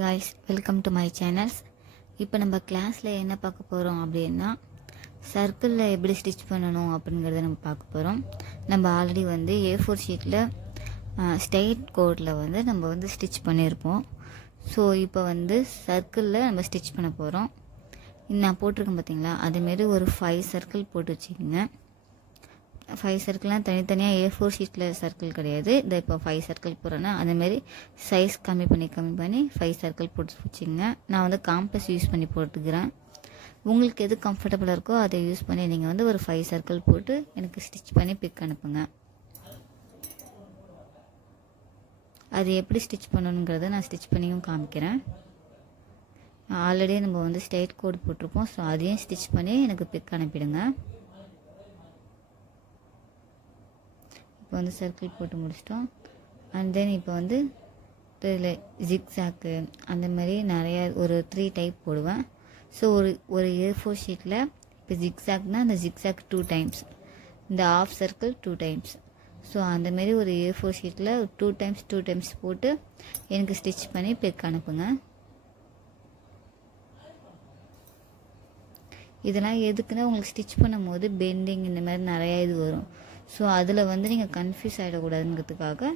guys, welcome to my channels. இப்போ நம்ம கிளாஸ்ல என்ன பார்க்க போறோம் அப்படினா சர்க்கிள்ல எப்படி ஸ்டிட்ச் பண்ணனும் அப்படிங்கறத நம்ம பார்க்க போறோம். நம்ம ஆல்ரெடி வந்து A4 ஷீட்ல ஸ்ட்ரைட் கோட்ல வந்து நம்ம வந்து ஸ்டிட்ச் பண்ணிருப்போம். சோ இப்போ வந்து சர்க்கிள்ல நம்ம ஸ்டிட்ச் பண்ண போறோம். நான் போட்டுருக்கேன் பாத்தீங்களா, அதே மாதிரி ஒரு 5 சர்க்கிள் போட்டு வச்சுக்கங்க. 5 சர்க்கிள்லாம் தனித்தனியா A4 ஷீட்ல சர்க்கிள் கிடையாது. இத இப்போ 5 சர்க்கிள் போறேன்னா அதே மாதிரி சைஸ் கம்மி பண்ணி 5 சர்க்கிள் போட்டு வச்சுங்க. நான் வந்து காம்பஸ் யூஸ் பண்ணி போட்டுக்கிறேன். உங்களுக்கு எது கம்ஃபர்ட்டபிளா இருக்கோ அதை யூஸ் பண்ணி நீங்க வந்து ஒரு 5 சர்க்கிள் போட்டு எனக்கு ஸ்டிட்ச் பண்ணி பிக் அனுப்புங்க. அது எப்படி ஸ்டிட்ச் பண்ணனும்ங்கறத நான் ஸ்டிட்ச் பண்ணியும் காமிக்கிறேன். ஆல்ரெடி நம்ம வந்து ஸ்ட்ரைட் கோட் போட்டுருப்போம். சோ அதையும் ஸ்டிட்ச் பண்ணி எனக்கு பிக் அனுப்பிடுங்க. இப்போ வந்து சர்க்கிள் போட்டு முடிச்சிட்டோம். and then இப்போ வந்து zigzag அந்த மாதிரி நிறைய ஒரு 3 டைப் போடுவேன். சோ ஒரு A4 ஷீட்ல இப்போ zigzagனா அந்த zigzag 2 டைம்ஸ், இந்த half circle 2 டைம்ஸ். சோ அந்த மாதிரி ஒரு A4 ஷீட்ல 2 டைம்ஸ் போட்டு எனக்கு ஸ்டிட்ச் பண்ணி பிக் அனுப்புங்க. இதெல்லாம் எதுக்குன்னா உங்களுக்கு ஸ்டிட்ச் பண்ணும்போது பெண்டிங் இந்த மாதிரி நிறைய இது வரும். சோ அதுல வந்து நீங்க கன்ஃபியூஸ் ஆயிட கூடாதுங்கிறதுக்காக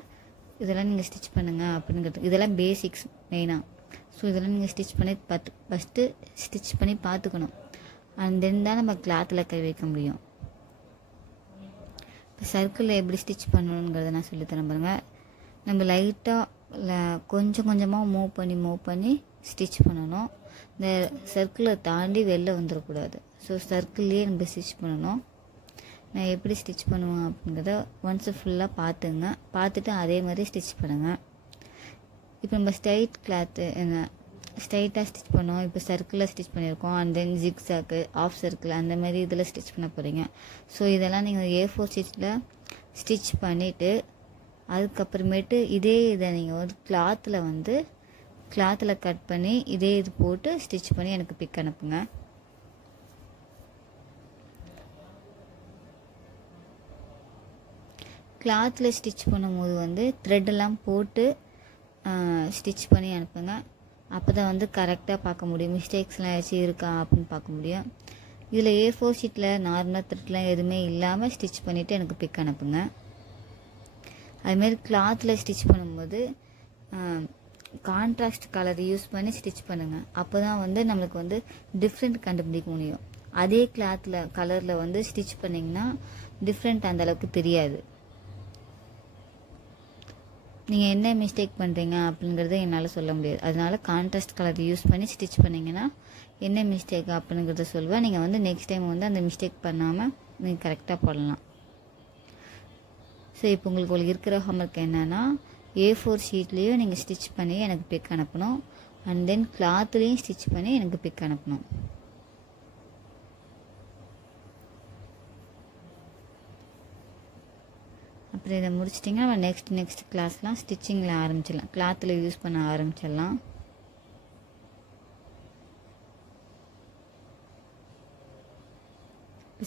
இதெல்லாம் நீங்க ஸ்டிட்ச் பண்ணுங்க அப்படிங்கிறது. இதெல்லாம் பேசிக்ஸ் மெயினா. சோ இதெல்லாம் நீங்க ஸ்டிட்ச் பண்ணி ஃபர்ஸ்ட் ஸ்டிட்ச் பண்ணி பாத்துக்கணும். and then தான் நம்ம கிளாத்ல கை வைக்க முடியும். இப்போ சர்க்கிள்ல எப்படி ஸ்டிட்ச் பண்ணனும்ங்கறத நான் சொல்லி தரேன் பாருங்க. நம்ம லைட்டா கொஞ்சம் கொஞ்சமா மூவ் பண்ணி ஸ்டிட்ச் பண்ணனும். இந்த சர்க்கிளை தாண்டி வெளில வந்துர கூடாது. சோ சர்க்கிள்லயே நம்ம ஸ்டிட்ச் பண்ணனும். நான் எப்படி ஸ்டிட்ச் பண்ணுவேன் அப்படிங்கறத once ஃபுல்லா பாத்துங்க. பார்த்துட்டு அதே மாதிரி ஸ்டிட்ச் பண்ணுங்க. இப்போ நம்ம ஸ்ட்ரைட் கிளாத் ஸ்ட்ரைட்டா ஸ்டிட்ச் பண்ணோம். இப்போ சர்க்கிள்ல ஸ்டிட்ச் பண்ணிருக்கோம். and then zigzag, half circle அந்த மாதிரி இதெல்லாம் ஸ்டிட்ச் பண்ண போறீங்க. சோ இதெல்லாம் நீங்க A4 ஷீட்ல ஸ்டிட்ச் பண்ணிட்டு அதுக்கு அப்புறமேட்டு இதே இத நீங்க வந்து கிளாத்ல கட் பண்ணி இதே இது போட்டு ஸ்டிட்ச் பண்ணி எனக்கு பிக் அனுப்புங்க. கிளாத்ல ஸ்டிட்ச் பண்ணும்போது வந்து த்ரெட் எல்லாம் போட்டு ஸ்டிட்ச் பண்ணி அனுப்புங்க. அப்பதான் வந்து கரெக்ட்டா பார்க்க முடியும். மிஸ்டேக்ஸ்லாம் ஏதாச்சும் இருக்கா அப்படினு பார்க்க முடியும். இதுல A4 ஷீட்ல நார்மலா த்ரெட்லாம் எதுமே இல்லாம ஸ்டிட்ச் பண்ணிட்டு எனக்கு பிக் அனுப்புங்க. அதே மாதிரி கிளாத்ல ஸ்டிட்ச் பண்ணும்போது கான்ட்ராஸ்ட் கலர் யூஸ் பண்ணி ஸ்டிட்ச் பண்ணுங்க. அப்பதான் வந்து நமக்கு வந்து டிஃபரண்ட் கண்டுபிடிக்க முடியும். அதே கிளாத்ல கலர்ல வந்து ஸ்டிட்ச் பண்ணீங்கன்னா டிஃபரண்ட் அந்த அளவுக்கு தெரியாது. நீங்க என்ன மிஸ்டேக் பண்றீங்க அப்படிங்கறதை என்னால சொல்ல முடியாது. அதனால கான்ட்ராஸ்ட் கலர் யூஸ் பண்ணி ஸ்டிட்ச் பண்ணீங்கன்னா என்ன மிஸ்டேக் அப்படிங்கறத சொல்வா. நீங்க வந்து நெக்ஸ்ட் டைம் வந்து அந்த மிஸ்டேக் பண்ணாம நீங்க கரெக்ட்டா போடலாம். சோ இப்போ உங்களுக்கு இருக்கிற ஹோம்வொர்க் என்னன்னா A4 ஷீட்லயே நீங்க ஸ்டிட்ச் பண்ணி எனக்கு பிக் அனுப்பணும். and then கிளாத்லயும் ஸ்டிட்ச் பண்ணி எனக்கு பிக் அனுப்பணும். அப்புறம் இத முடிச்சிட்டீங்கன்னா நம்ம நெக்ஸ்ட் கிளாஸ்லாம் ஸ்டிச்சிங்ல ஆரம்பிச்சலாம். கிளாத்ல யூஸ் பண்ண ஆரம்பிச்சலாம்.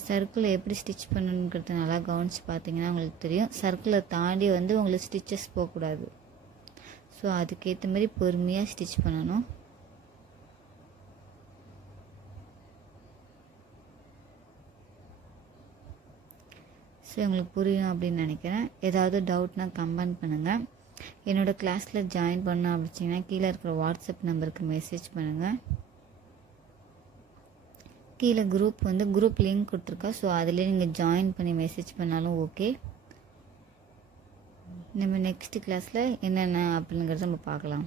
சர்க்கிள் எப்படி ஸ்டிட்ச் பண்ணனும்ங்கறத நல்லா கவனிச்சு பாத்தீங்கன்னா உங்களுக்கு தெரியும். சர்க்கிளை தாண்டி வந்து உங்களுக்கு ஸ்டிச்சஸ் போக கூடாது. சோ அதுக்கு ஏத்த மாதிரி பொறுமையா ஸ்டிட்ச் பண்ணனும். சோ உங்களுக்கு புரியும் அப்படினு நினைக்கிறேன். ஏதாவது டவுட்னா கமெண்ட் பண்ணுங்க. என்னோட கிளாஸ்ல ஜாயின் பண்ணனும் அப்படினா கீழ இருக்கிற வாட்ஸ்அப் நம்பருக்கு மெசேஜ் பண்ணுங்க. கீழ குரூப் லிங்க் கொடுத்திருக்கா. சோ அதிலே நீங்க ஜாயின் பண்ணி மெசேஜ் பண்ணாலும் ஓகே. நம்ம நெக்ஸ்ட் கிளாஸ்ல என்னென்ன அப்படிங்கறத நம்ம பார்க்கலாம்.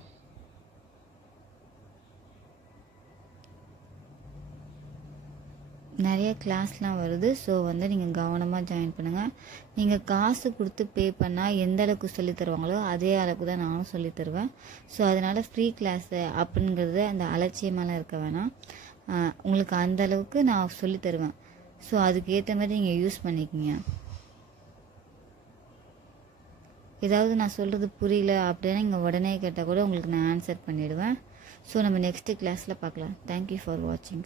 நிறைய கிளாஸ்லாம் வருது. சோ வந்து நீங்க கவனமா ஜாயின் பண்ணுங்க. நீங்க காசு கொடுத்து பே பண்ணா எந்த அளவுக்கு சொல்லி தருவாங்களோ அதே அளவுக்கு தான் நானும் சொல்லி தருவேன். சோ அதனால ஃப்ரீ கிளாஸ் அப்படிங்கறது அந்த அலட்சியமால இருக்க வேணாம். உங்களுக்கு அந்த அளவுக்கு நான் சொல்லி தருவேன். சோ அதுக்கு ஏத்த மாதிரி நீங்க யூஸ் பண்ணிக்கங்க. ஏதாவது நான் சொல்றது புரியல அப்படினா நீங்க உடனே கேட்டா கூட உங்களுக்கு நான் ஆன்சர் பண்ணிடுவேன். சோ நம்ம நெக்ஸ்ட் கிளாஸ்ல பார்க்கலாம். Thank you for watching.